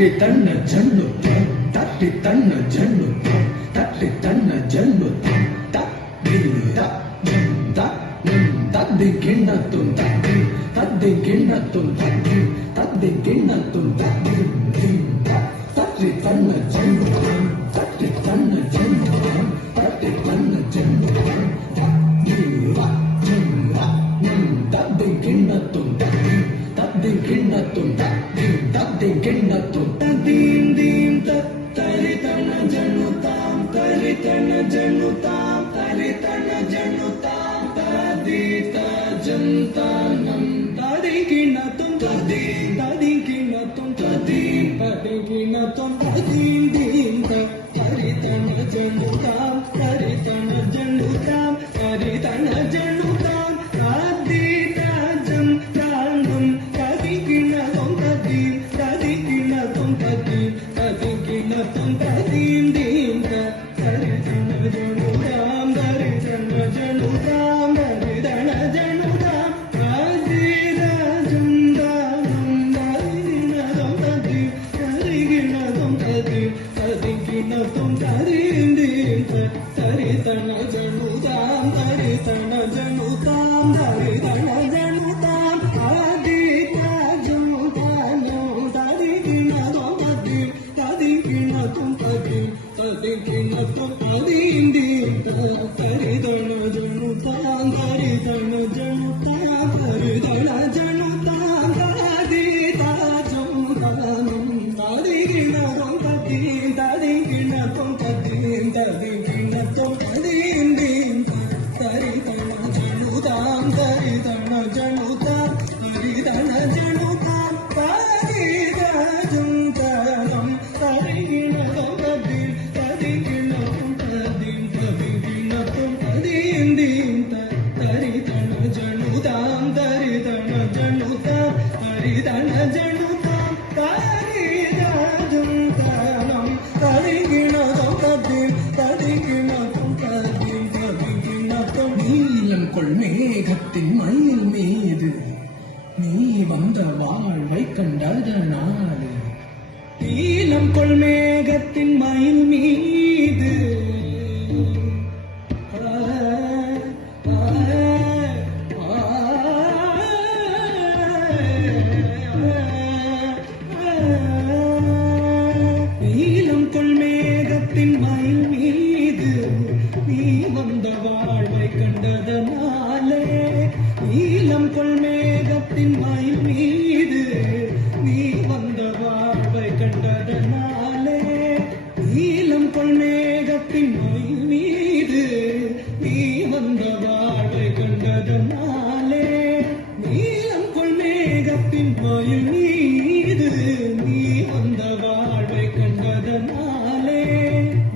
தட்டி தன்ன ஜன்னு தட்டி தன்ன ஜன்னு தட்டி தன்ன ஜன்னு தத்தி கிண்ணத்தும் தத்தி தத்தி கிண்ணத்தும் தத்தி தத்தி கிண்ணத்தும் தத்தி தட்டி தன்ன ஜன்னு தட்டி தன்ன ஜன்னு தட்டி தன்ன ஜன்னு தத்தி கிண்ணத்தும் தத்தி தத்தி கிண்ணத்தும் தத்தி தத்தி கிண்ணத்தும் தீம் தீம் தரி தன ஜனுதாம் தரி தன ஜனுதாம் தரி தன ஜனுதாம் ததி தஜந்தானம் ததி கிண்ணத்தும் ததி ததி கிண்ணத்தும் ததி ததி கிண்ணத்தும் ததீம் தீம் தரி தன ஜனுதாம் தரி தன ஜனுதாம் தரி தன ஜனுதாம் ததி தஜந்தானம் ததி கிண்ணத்தும் ததி ததி கிண்ணத்தும் ததி ததி கிண்ணத்தும் ததீம் தீம் தரி தன ஜனுதாம் தரி தன ஜனுதாம் தரி தன ஜனுதாம் ததி தஜந்தானம் ததி கிண்ணத்தும் ததி ததி கிண்ணத்தும் ததி ததி கிண்ணத்தும் ததீம் தீம் தரி தன ஜனுதாம் தரி தன ஜனுதாம் தரி தன ஜனுதாம் ததி தஜந்தானம் ததி கிண்ணத்தும் ததி ததி கிண்ணத்தும் ததி ததி கிண்ணத்தும் ததீம் தீம் தரி தன ஜனுதாம் தரி தன ஜனுதாம் தரி தன ஜனுதாம் ததி தஜந்தானம் ததி கிண்ணத்தும் ததி ததி கிண்ணத்தும் ததீம் ததி கிண்ணத்தும் ததீம் தீம் தரி தன ஜனுதாம் தரி தன ஜனுதாம் தரி தன ஜனுதாம் ததி தஜந்தானம் தரி கிண்ணத்தும் ததீம் ததி கிண்ணத்தும் ததீம் ததி கிண்ணத்தும் ததீம் தீம் தரி தன ஜனுதாம் தரி தன ஜனுதாம் தரி தன ஜனுதாம் தரி தஜந்தானம் தரி கிண்ணத்தும் ததீம் ததி கிண்ணத்தும் ததீம் ததி கிண்ணத்தும் நீலம் கொள் மேகத்தின் மயில் மீது நீ வந்த வாழ்வை கண்டதனாலே நீலம் கொள் மேகத்தின் மயில் மீது நீலம் கொள் மேகத்தின் மயில் மீது நீ வந்த வாழ்வை கண்டதனாலே நீலம் கொள் மேகத்தின் மயில் மீது நீ வந்த வாழ்வை கண்டதனாலே நீலம் கொள் மேகத்தின் மயில் மீது நீ வந்த வாழ்வை கண்டதனாலே நீலம் கொள் மேகத்தின் மயில் மீது நீ வந்த வாழ்வை கண்டதனாலே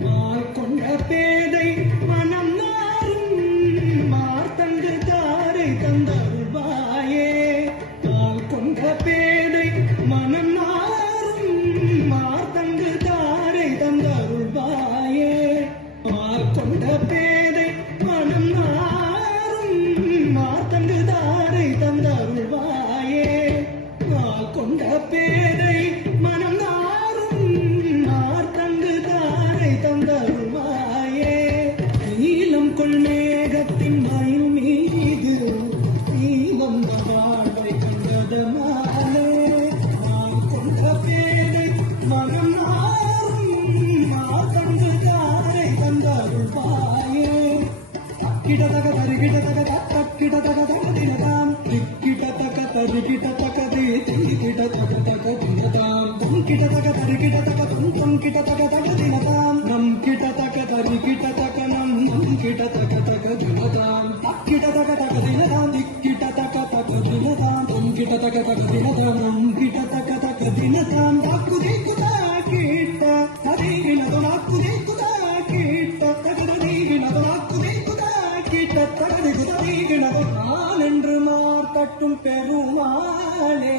மால் கொண்ட பேதை மனம் நாரும் மார்த்தங்க தாரை தந்தருள்வாயே மால் கொண்ட பேதை மனம் நாரும் மார்த்தங்க தாரை தந்தருள்வாயே மால் கொண்ட பேதை மனம் நாரும் மார்த்தங்க தாரை தந்தருள்வாயே மால் கொண்ட பேதை மனம் நாரும் மார்த்தங்க தாரை தந்தருள்வாயே நீலம் கொள் மேகத்தின் மயில் மீது நீ வந்த வாழ்வை கண்டதனாலே மால் கொண்ட பேதை மனம் நாரும் மார்த்தங்க தாரை தந்தருள்வாயே கிடதக தரி கிடதக தக்கிடதக தகதினதாம் திக்கிடதக தரி கிடதக தி கிடதக தகதினதாம் தும் கிடதக தரி கிடதக தும் கிடதக தகதினதாம் நம் கிடதக தரி கிடதக நம் கிடதக தகதினதாம் தக்கிடதக தகதினதாம் திக்கிடதக தகதினதாம் தும் கிடதக தகதினதாம் நம் கிடதக தகதினதாம் தாக்குதி குதா கிட்ட தரிகினதோ நாக்குதி குதா கிட்ட தகதினதோ நாக்குதி குதா கிட்ட தகதி குதா கினதோ நான் என்று மார்த்தட்டும் பெருமாளே